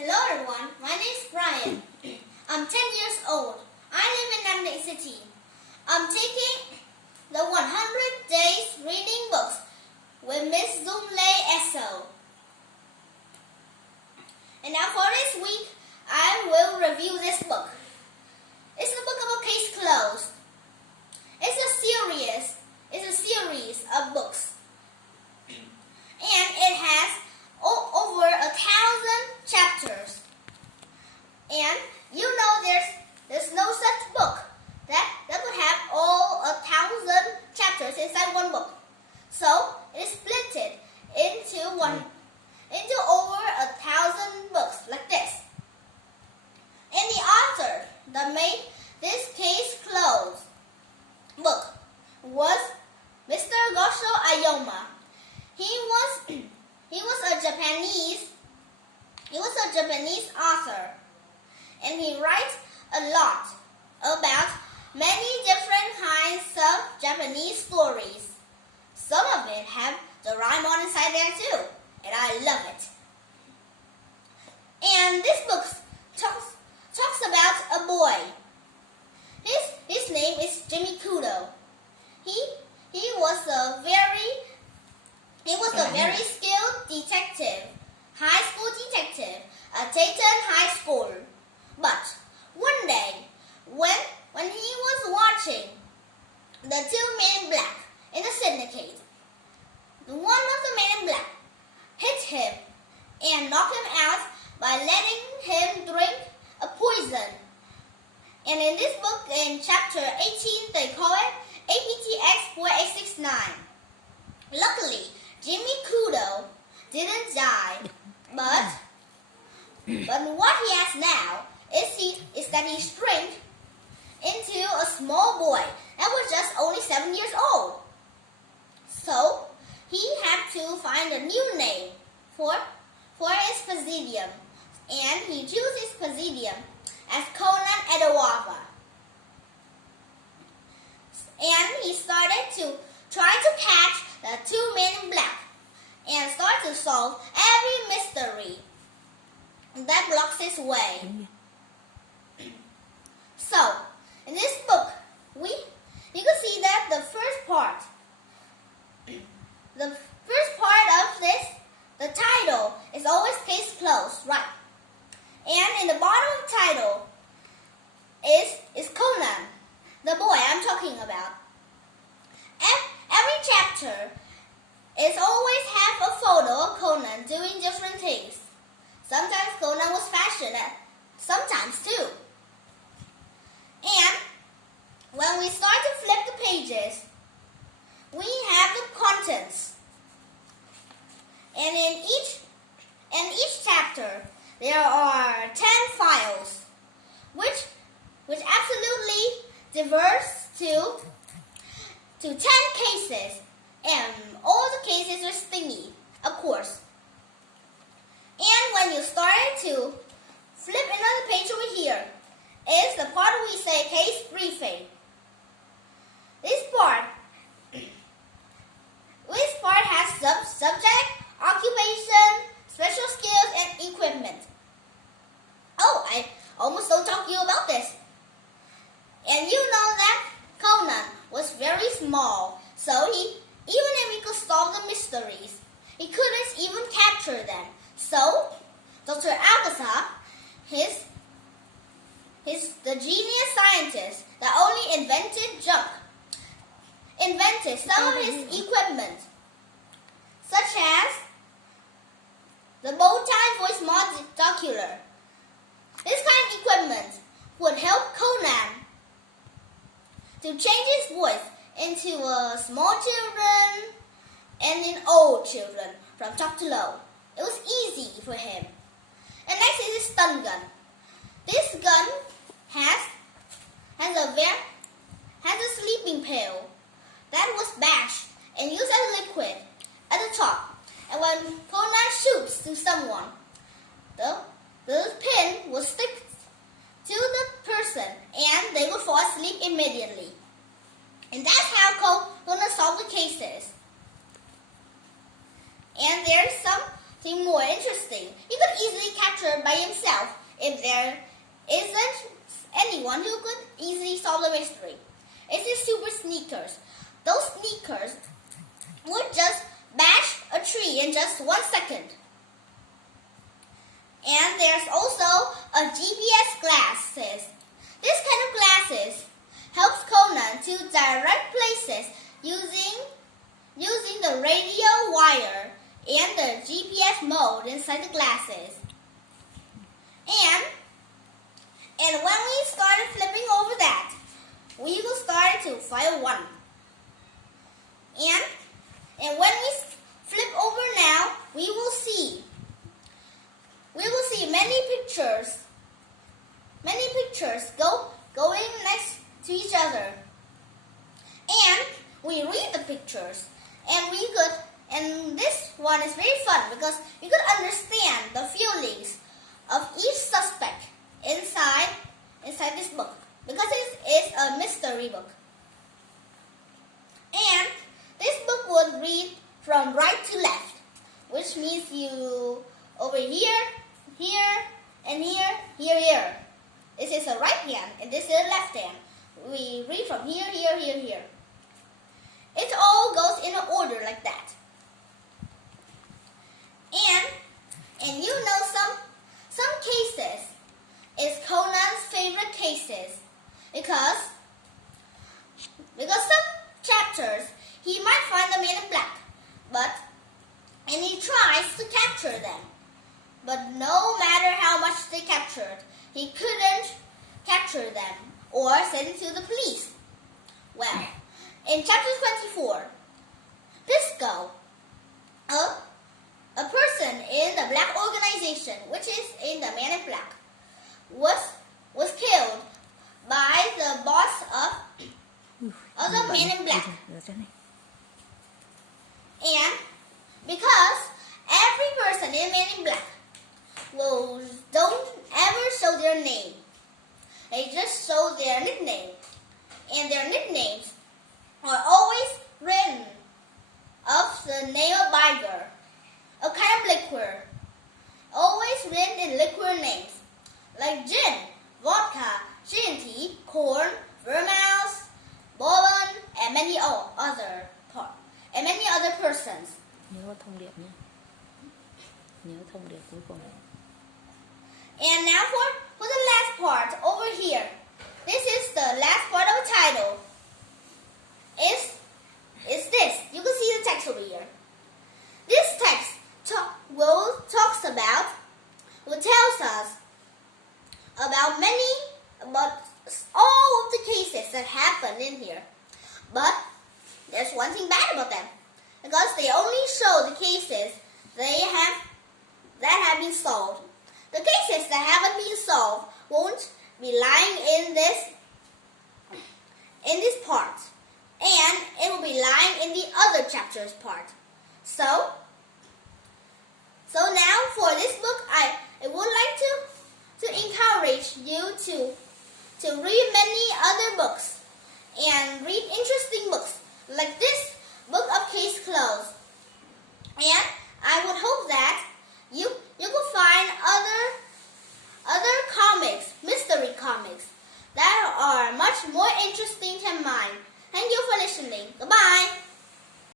Hello everyone, my name is Brian. I'm 10 years old. I live in Namdek City. I'm taking the 100 Days Reading Books with Miss Zumlei Esso. And now for this week, I will review this book. It's a book about Case Closed. It's a series of books. And it has over 1,000 chapters. And you know there's no such book that would have all 1,000 chapters inside one book. So it is split into over 1,000 books like this. And the author that made this Case Closed book was Mr. Gosho Ayoma. He was a Japanese author, and he writes a lot about many different kinds of Japanese stories. Some of it have the Doraemon inside there too, and I love it. And this book talks about a boy. His name is Jimmy Kudo. He was a very skilled detective, high school detective at Dayton High School. But one day, when he was watching the two men in black in the syndicate, one of the men in black hit him and knocked him out by letting him drink a poison. And in this book, in chapter 18, they call it APTX 4869. Luckily, Jimmy Kudo didn't die, but what he has now is that he shrank into a small boy that was just only 7 years old. So he had to find a new name for his presidium, and he chose his presidium as Conan Edawava. And he started to try to catch the two men in black and start to solve every mystery that blocks his way. So, in this book, you can see that the first part of this, the title is always Case Closed, right? And in the bottom of the title is Conan, the boy I'm talking about. Every chapter is always have a photo of Conan doing different things. Sometimes Conan was fashionable, sometimes too. And when we start to flip the pages, we have the contents. And in each chapter, there are 10 files, which absolutely diverse to 10 cases, and all the cases are stingy, of course. And when you started to flip another page over here, is the part we say case briefing. This part has subject, occupation, special skills, and equipment. Oh, I almost don't talk to you about this. And you know that Conan was very small, so even if he could solve the mysteries, he couldn't even capture them. So, Dr. Agatha, the genius scientist that only invented some of his equipment, such as the bow-tie voice modular. This kind of equipment would help Conan to change his voice into small children and in old children from top to low. It was easy for him. And next is his stun gun. This gun has a sleeping pill that was bashed and used as liquid at the top. And when Conan shoots to someone, the pin will stick to the person and they will fall asleep immediately. And that's how Conan solved the cases. And there's something more interesting. He could easily capture by himself if there isn't anyone who could easily solve the mystery. It's his super sneakers. Those sneakers would just bash a tree in just 1 second. And there's also a GPS glasses. This kind of glasses helps Conan to direct places using the radio wire and the GPS mode inside the glasses. And when we started flipping over that, we will start to file 1. And when we flip over now, we will see many pictures going next to each other. And we read the pictures, and this one is very fun because you could understand the feelings of each suspect inside this book, because it is a mystery book. And this book would read from right to left, which means you over here, here, and here, here, here. This is a right hand, and this is a left hand. We read from here, here, here, here. It all goes in an order like that. And you know some cases is Conan's favorite cases because some chapters he might find the man in black, and he tries to capture them. But no matter how much they captured, he couldn't capture them or send it to the police. Well, in chapter 24, Pisco, a person in the black organization, which is in the man in black, was killed by the boss of the man in black. And because every person in man in black don't ever show their name. They just show their nickname. And their nicknames are always written of the name of Biger, a kind of liquor. Always written in liquor names, like gin, vodka, G&T, corn, vermouth, bourbon, and many other persons. Nhớ thông điệp nhé. Nhớ thông điệp cuối cùng. And now for the last part over here. This is the last part of the title. Is this. You can see the text over here. This text tells us about all of the cases that happened in here. But there's one thing bad about them, because they only show the cases that have been solved. The cases that haven't been solved won't be lying in this part, and it will be lying in the other chapters part. So now for this book, I would like to encourage you to read many other books and read interesting books like this book of Case Closed. And I would hope that you could find other comics, mystery comics, that are much more interesting than mine. Thank you for listening. Goodbye.